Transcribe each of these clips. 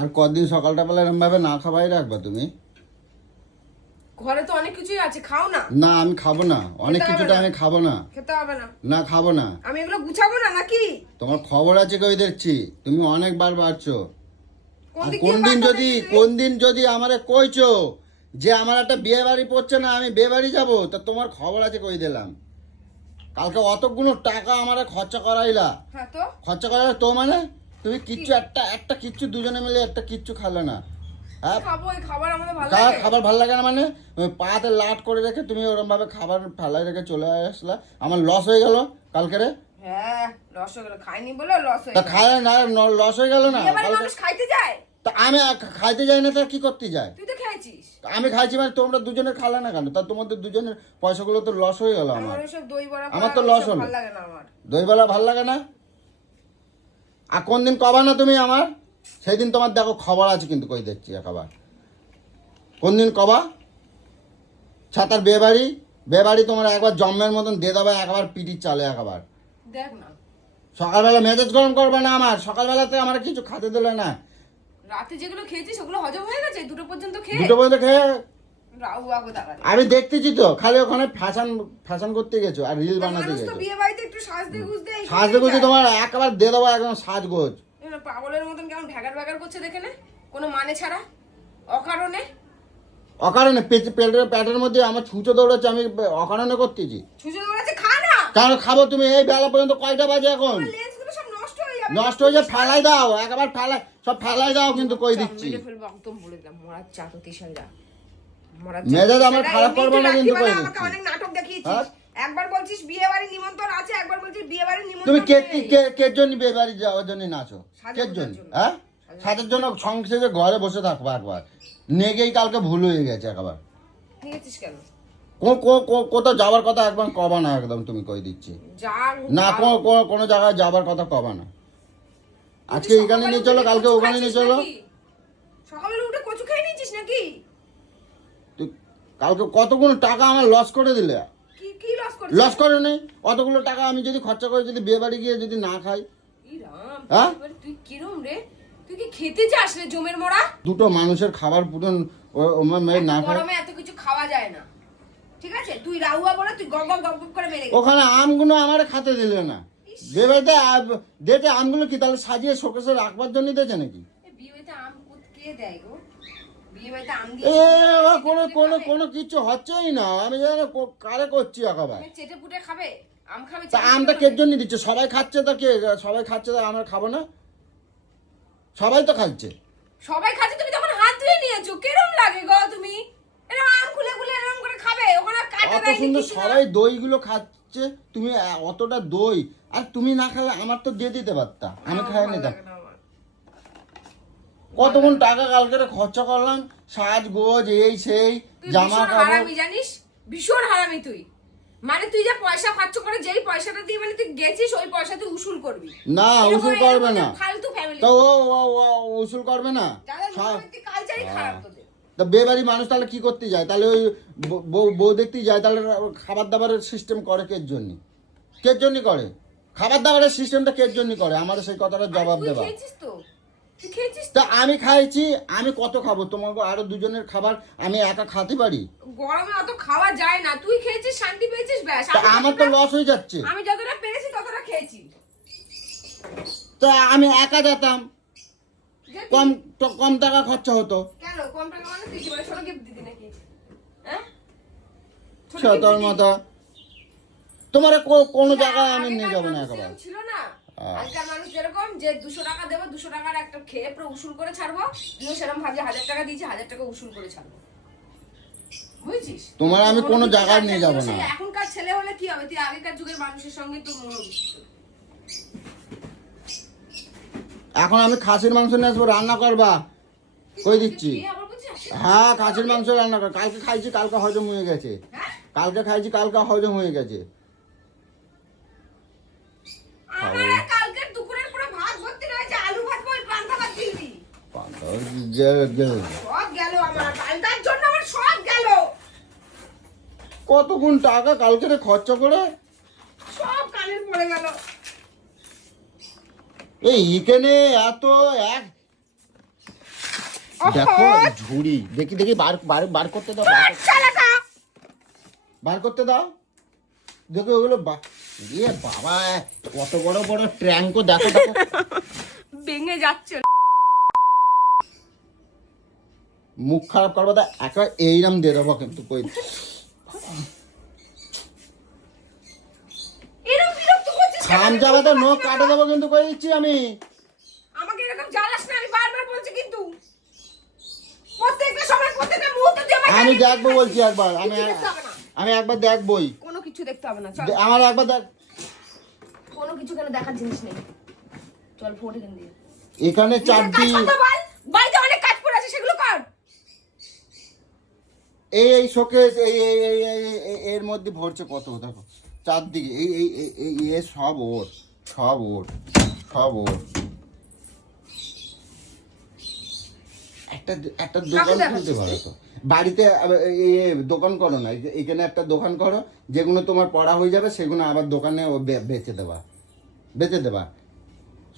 আর কদিন সকালটা বেলা এরকম ভাবে না খাবাই রাখবা তুমি? ঘরে তো অনেক কিছুই আছে খাও না? না আমি খাব না। অনেক কিছুটা আমি খাব না। খেতে হবে না। না খাব না। আমি এগুলো গুছাবো না নাকি? তোমার খবর আছে কই দেখছি? তুমি অনেকবার বাড়ছো। কোন দিন যদি কোন দিন যদি আমারে কইছো যে আমার একটা বিয়ে বাড়ি পড়ছে না আমি বিয়ে বাড়ি যাব তা তোমার খবর আছে কই দিলাম? কালকে অতগুলো টাকা আমারে খরচা করাইলা। হ্যাঁ খরচা করাইলা তো মানে? তুমি কিচ্ছু একটা একটা কিচ্ছু দুজনে মিলে একটা কিচ্ছু খালে না। হ্যাঁ? খাবার আমাদের ভালো কার লাগে। খাবার ভালো লাগে না মানে? পাতে লাট করে রেখে তুমি ওরকম ভাবে খাবার ফেলাই রেখে চলে আসলা। আমার লস হয়ে গেল কালকেরে হ্যাঁ লস হয়ে গেল। খাইনি বলে লস হয়ে তা খায় না লস হয়ে গেল না? কালকে মানুষ খাইতে যায়? তা আমি খাইতে যাই না তা কি করতে যায়? তুই তো আমি খাইছি মানে তোমরা দুজনে খালে না কেন? তা তোমাদের দুজনের পয়সাগুলো তো লস হয়ে গেল আমার আমার। দই বড়া তো ওইসব হলো। লাগে দইবেলা ভালো লাগে না? আর কোন দিন কবা না তুমি আমার? সেই দিন তোমার দেখো খবর আছে কিন্তু কই দেখছি একেবার কোন দিন কবা? ছাতার বিয়ে বাড়ি বিয়ে বাড়ি তোমার একবার জন্মের মতন দিয়ে দেবে একবার পিটির চালে একবার দেখ না। সকালবেলা মেজাজ গরম করবে না আমার? সকালবেলাতে আমার কিছু খাতে দিলে না। রাতে যেগুলো খেয়েছিস ওগুলো হজম হয়ে গেছে? দুটো পর্যন্ত খেয়ে? দুটো বলতে খেয়ে আমি দেখতেছি তো খালি ওখানে ফ্যাশন ফ্যাশন করতে গেছো আর রিল বানাতে গেছো। বিয়ে বাড়িতে একটু সাজতে গুজতে সাজতে গুজতে তোমার একবার দিয়ে দেবো একদম সাজগোজ। পাগলের মতন কেমন ভ্যাগার ভ্যাগার করছে দেখে না কোনো মানে ছাড়া অকারণে। অকারণে পেটের প্যাটের মধ্যে আমার ছুঁচো দৌড়াচ্ছে আমি অকারণে করতেছি। সুযোগ দৌড়াচ্ছে খা না। কারণ খাব তুমি এই বেলা পর্যন্ত কয়টা বাজে এখন? নষ্ট হয়ে যাবে। ফেলাই দাও একবার ফেলাই সব ফেলাই দাও কিন্তু কই দিচ্ছি। ফেলব একদম বলে দিলাম মরার মেজাজ আমার খারাপ। না কিন্তু কই রাত্রিবেলা আমাকে অনেক নাটক দেখিয়েছিস। হ্যাঁ? একবার বলছিস বিয়ে বাড়ির নিমন্ত্রণ আছে একবার বলছিস বিয়ে বাড়ির নিমন্ত্রণ তুমি কে কে কে জন্য বিয়ে বাড়ি যাওয়ার জন্য নাচো? কে জন্য। হ্যাঁ? জন্য। সংসেজে ঘরে বসে থাকব একবার। নেগেই কালকে ভুল হয়ে গেছে একবার। নিয়েছিস কেন? কো- কো- কো- কোথাও যাওয়ার কথা একবার কবা না একদম তুমি কই দিচ্ছি। না কোনো কোনো- কোনো জায়গায় যাবার কথা কবা না। আজকে এখানে নিয়ে চলো কালকে ওখানে নিয়ে চলো। সকালে উঠে কচু খেয়ে নিয়েছিস নাকি? কালকে কতগুলো টাকা আমার লস করে দিলে? লস করে নেই? অতগুলো টাকা আমি যদি খরচা করে যদি বিয়ে বাড়ি গিয়ে যদি না খাই? হ্যাঁ? তুই কিরম রে? তুই কি খেতে যাস রে জমের মরা? দুটো মানুষের খাবার পূরণ মেয়ে না গরমে এত কিছু খাওয়া যায় না। ঠিক আছে? তুই রাহুয়া বলে তুই গপ গপ গপ করে মেরে ওখানে আমগুলো আমার খাতে দিলে না। বিয়ে বাড়িতে আ- আমগুলো কি তাহলে সাজিয়ে শোকেসে রাখবার জন্য দিয়েছে নাকি? এ বিয়ে বাড়িতে আম কে দেয় গো? এ কোনো কোনো কোনো কিছু হচ্ছেই না। আমি জানি কারে করছি একেবারে। চেটে পুটে খাবে? আম খাবে তা আমটা পুটে কে খাবে? জন্য দিচ্ছে? সবাই খাচ্ছে তা কে? সবাই খাচ্ছে তা আমরা খাব না। সবাই তো খাচ্ছে। সবাই খাচ্ছে? তুমি তখন হাত ধুয়ে নিয়েছো। কিরম লাগে গো তুমি? এরকম আম খুলে খুলে এরকম করে খাবে? ওখানে কাটা অত সুন্দর সবাই দইগুলো খাচ্ছে। তুমি অতটা দই। আর তুমি না খেলে আমার তো দিয়ে দিতে পারতা। আমি খাই নিতাম। লাগে না আমার। কতক্ষণ টাকা কালকে খরচা করলাম? সাজ গোজ এই সেই জামা কাপড়। হারামি জানিস? ভীষণ হারামি তুই। মানে তুই যা পয়সা খরচ করে যেই পয়সাটা দিয়ে মানে তুই গেছিস ওই পয়সা তুই উসুল করবি। না উসুল করবে না। ফালতু ফ্যামিলি তা ও ও- ও উসুল করবে না? কালচারই খারাপ তোদের। তা বিয়ে বাড়ি মানুষ তাহলে কি করতে যায়? তাহলে ওই বউ- দেখতে যায় তাহলে খাবার দাবারের সিস্টেম করে কের জন্য? কের জন্য করে? খাবার দাবারের সিস্টেমটা কের জন্য করে? আমার সেই কথাটা জবাব দেবা। খেয়েছিস তো আমি খাইছি আমি কত খাব? তোমাকে আরও দুজনের খাবার আমি একা খাতে পারি? গরমে অত খাওয়া যায় না। তুই খেয়েছিস শান্তি পেয়েছিস ব্যাস। আমার তো লস হয়ে যাচ্ছে। আমি যতটা পেরেছি ততটা খেয়েছি। তা আমি একা যেতাম। কম কম টাকা খরচা হতো। কেন? কম টাকা মানে তুই কি বলে ছোট গিফট দিতি নাকি? হ্যাঁ? মতো তোমার কোনো জায়গায় আমি নিয়ে যাব না একেবারে। ছিল না। আগেকার মানুষ যেরকম যে দুশো টাকা দেবো দুশো টাকার একটা খেয়ে পুরো উসুল করে ছাড়বো তুইও সেরকম ভাবছি হাজার টাকা দিয়েছি হাজার টাকা উসুল করে ছাড়বো। বুঝছিস? তোমার আমি কোনো জায়গায় নিয়ে যাব না। এখনকার ছেলে হলে কি হবে? তুই আগেকার যুগের মানুষের সঙ্গে তো এখন আমি খাসির মাংস নিয়ে আসব রান্না করবা? কই দিচ্ছি? হ্যাঁ খাসির মাংস রান্না কর। কালকে খাইছি কালকে হজম হয়ে গেছে। হ্যাঁ? কালকে খাইছি কালকে হজম হয়ে গেছে আমার আর কালকের দুপুরের পুরো ভাত ভর্তি রয়েছে আলু ভাত বল পান্তা ভাত দিবি সব গেল আমার পান্তার জন্য আমার সব গেল। কতক্ষণ টাকা কালকে রে খরচা করে? সব কানের পড়ে গেল। এই এখানে এত এক দেখো ঝুড়ি। দেখি দেখি বার বার বার করতে দাও বার করতে- দাও। দেখো ওগুলো বাবা কত বড় বড় ট্র্যাঙ্কও দেখো দেখো। ভেঙে যাচ্ছে। মুখ খারাপ করব তা একটা এইরকম দিয়ে দেবো কিন্তু কই। খাম যাবে তো নখ কাটে দেবো কিন্তু কই দিচ্ছি আমি। আমাকে এরকম জ্বালাস না আমি বারবার বলছি কিন্তু। প্রত্যেকটা সময় প্রত্যেকটা মুহূর্তে তুই আমাকে আমি দেখব বলছি একবার আমি। আমি একবার দেখবই। কোনো কিছু দেখতে হবে না চল। আমার একবার দেখ। কোনো কিছু কেন দেখার জিনিস নেই। চল এখান দিয়ে। এখানে চারটি বল। বাড়িতে অনেক কাজ পড়ে আছে সেগুলো কর। এই এই শোকেস এই এই এর মধ্যে ভরছে কত? দেখো চারদিকে এই এই এই এ সব ওর সব ওর সব ওর। একটা একটা দোকান খুলতে পারো তো। বাড়িতে দোকান করো না এখানে একটা দোকান করো যেগুলো তোমার পড়া হয়ে যাবে সেগুলো আবার দোকানে বেচে দেবা। বেচে দেবা।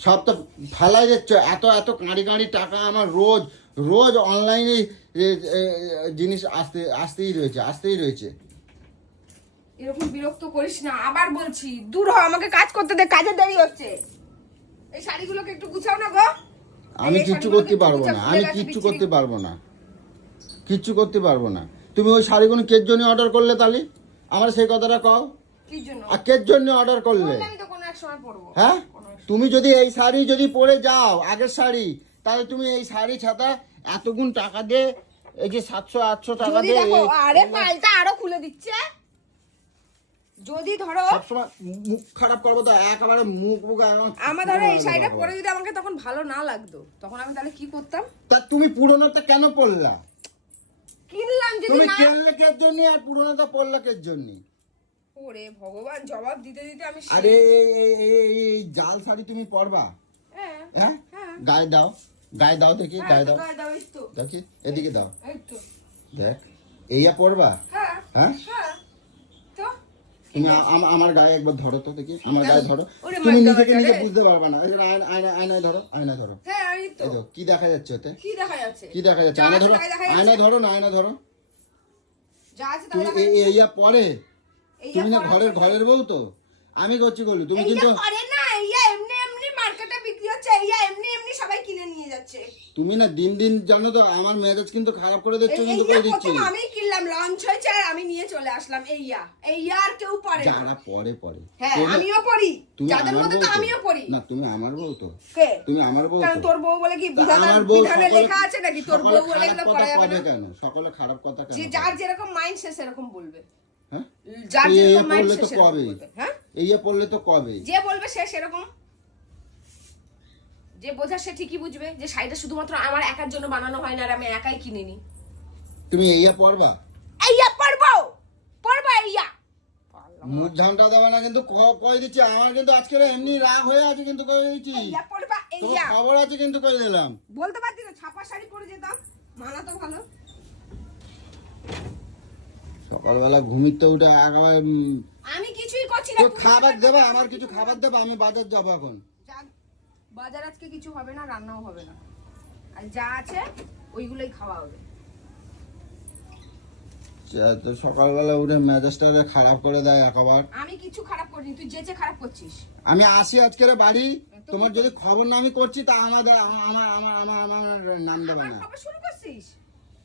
সব তো ফালাই যাচ্ছ এত এত কাঁড়ি কাঁড়ি টাকা আমার রোজ রোজ অনলাইনে জিনিস আসতে আসতেই রয়েছে আসতেই রয়েছে। এরকম বিরক্ত করিস না আবার বলছি দূর হ আমাকে কাজ করতে দে কাজে দেরি হচ্ছে। এই শাড়িগুলোকে একটু গুছাও না গো। আমি কিচ্ছু করতে পারব না আমি কিচ্ছু করতে পারব না কিচ্ছু করতে পারব না। তুমি ওই শাড়িগুলো কের জন্য অর্ডার করলে তাহলে আমার সেই কথাটা কও। কি জন্য? আর কের জন্য অর্ডার করলে? বললামই তো কোনো এক সময় পরবো। হ্যাঁ? তুমি যদি এই শাড়ি যদি পরে যাও আগের শাড়ি তাহলে তুমি এই শাড়ি ছাতা এতগুণ টাকা দিয়ে এই যে সাতশো আটশো টাকা দিয়ে আরে পাল্টা আরও খুলে দিচ্ছে। যদি ধরো সবসময় মুখ খারাপ করব তো একেবারে মুখ মুখ আমার ধরো এই শাড়িটা পরে যদি আমাকে তখন ভালো না লাগতো তখন আমি তাহলে কি করতাম? তা তুমি পুরোনোটা কেন পড়লা কিনলাম যদি তুমি কেনলে জন্য আর পুরোনোটা পড়লা কের জন্য? ওরে ভগবান জবাব দিতে দিতে আমি। আরে এই- এই- এই- এই জাল শাড়ি তুমি পরবা? হ্যাঁ হ্যাঁ? হ্যাঁ। গায়ে দাও। গায়ে দাও দেখি হ্যাঁ, গায়ে দাও। দেখি এদিকে দাও। দেখ এইয়া করবা? হ্যাঁ, হ্যাঁ? হ্যাঁ। তুমি আমার গায়ে একবার ধরো তো দেখি আমার গায়ে ধরো। তুমি নিজেকে নিজে বুঝতে পারবা না। আয়না আয়না- আয়নায় ধরো আয়না ধরো। কি দেখা যাচ্ছে ওতে? কি দেখা যাচ্ছে? কি দেখা যাচ্ছে? আয়না ধরো আয়না ধরো না আয়না ধরো। তুমি এইয়া পরে? তুমি না ঘরের ঘরের বউ তো? আমি করছি করলি তুমি কিন্তু করে না, এইয়া এমনি এমনি মার্কেটে বিক্রি হচ্ছে, এইয়া এমনি সবাই কিনে নিয়ে যাচ্ছে। তুমি না দিন দিন জানো তো আমার মেজাজ কিন্তু খারাপ করে দিচ্ছ কিন্তু করে দিচ্ছি আমিই কিনলাম, লঞ্চ হয়েছে আর আমি নিয়ে চলে আসলাম, এইয়া। এইয়া আর কেউ পরে। যারা পরে পরে। হ্যাঁ, আমিও যাদের মধ্যে তো তো। আমিও পরি। না তুমি আমার বউ তো। কে? তুমি আমার বউ কারণ তোর বউ বলে কি বিধানে লেখা আছে নাকি? তোর বউ বলে এগুলো করা যাবে না। কেন? সকলে খারাপ কথা কেন যে যার যেরকম মাইন্ড সে সেরকম বলবে। হ্যাঁ? যার যেরকম মাইন্ড পড়লে সে সেরকম বলবে হ্যাঁ? এই যে পড়লে তো কবে? যে বলবে সে সেরকম। যে বোঝা সে ঠিকই বুঝবে যে শাড়িটা শুধুমাত্র আমার একার জন্য বানানো হয় না আর আমি একাই কিনে নি তুমি এইয়া পড়বা এইয়া পড়ব পড়ব এইয়া মুখ ঝামটা দেবে না কিন্তু ক- কই দিচ্ছি আমার কিন্তু আজকে এমনি রাগ হয়ে আছে কিন্তু কই দিচ্ছি। এইয়া পড়বা এইয়া খবর আছে কিন্তু কই দিলাম। বলতে পারতি না ছাপা শাড়ি পরে যেতাম মানা তো ভালো। সকালবেলা ঘুমিতে উঠে একেবারে আমি কিছুই করছি না খাবার দেবা আমার কিছু খাবার দেবা আমি বাজার যাব এখন। বাজার আজকে কিছু হবে না রান্নাও হবে না। আর যা আছে ওইগুলোই খাওয়া হবে। সকালবেলা উঠে মেজাজটা খারাপ করে দেয় একবার। আমি কিছু খারাপ করিনি তুই যেচে খারাপ করছিস। আমি আসি আজকের বাড়ি তোমার যদি খবর না আমি করছি তা আমাদের আমার আমার আমার আমার নাম দেবে আমার না। শুরু করছিস?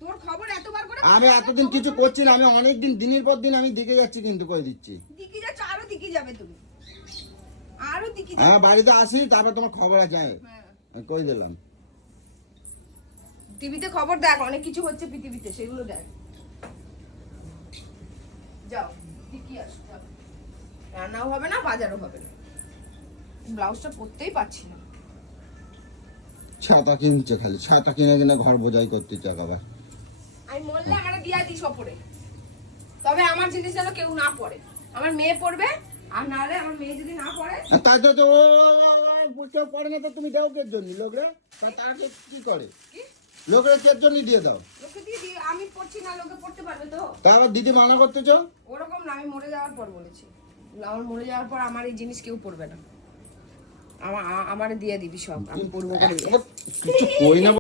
তোর খবর এতবার করে আমি এতদিন কিছু করছি না আমি অনেক দিন দিনের পর দিন আমি দিকে যাচ্ছি কিন্তু করে দিচ্ছি। দিকি যাচ্ছে আরও দিকি যাবে তুমি। যাবে বাড়িতে আসি তারপর তোমার খবর আছে হ্যাঁ। কই দিলাম? টিভিতে খবর দেখ অনেক কিছু হচ্ছে পৃথিবীতে সেগুলো দেখ। যাও আসো। রান্নাও হবে না বাজারও হবে না। ব্লাউজটা পরতেই পারছি না। ছাতা কিনছে খালি ছাতা কিনে কিনে ঘর বোঝাই করতে চাকাবার আমি মরলে আমার দিয়া দিস ওপরে। তবে আমার জিনিস যেন কেউ না পড়ে আমার মেয়ে পড়বে আর নাহলে আমার মেয়ে যদি না পড়ে তাই তো তো ও, ও, ও, ও, বুঝতে পারে না তো তুমি দেও কের জন্য লোকরা তা তারা কি করে লোকরা কের জন্য দিয়ে দাও লোকে দিয়ে দিই আমি পড়ছি না লোকে পড়তে পারবে তো তা আবার দিদি মানা করতেছ ওরকম না আমি মরে যাওয়ার পর বলেছি আমার মরে যাওয়ার পর আমার এই জিনিস কেউ পড়বে না আমার আমার দিয়ে দিবি সব আমি পড়ব করে কিছু কই না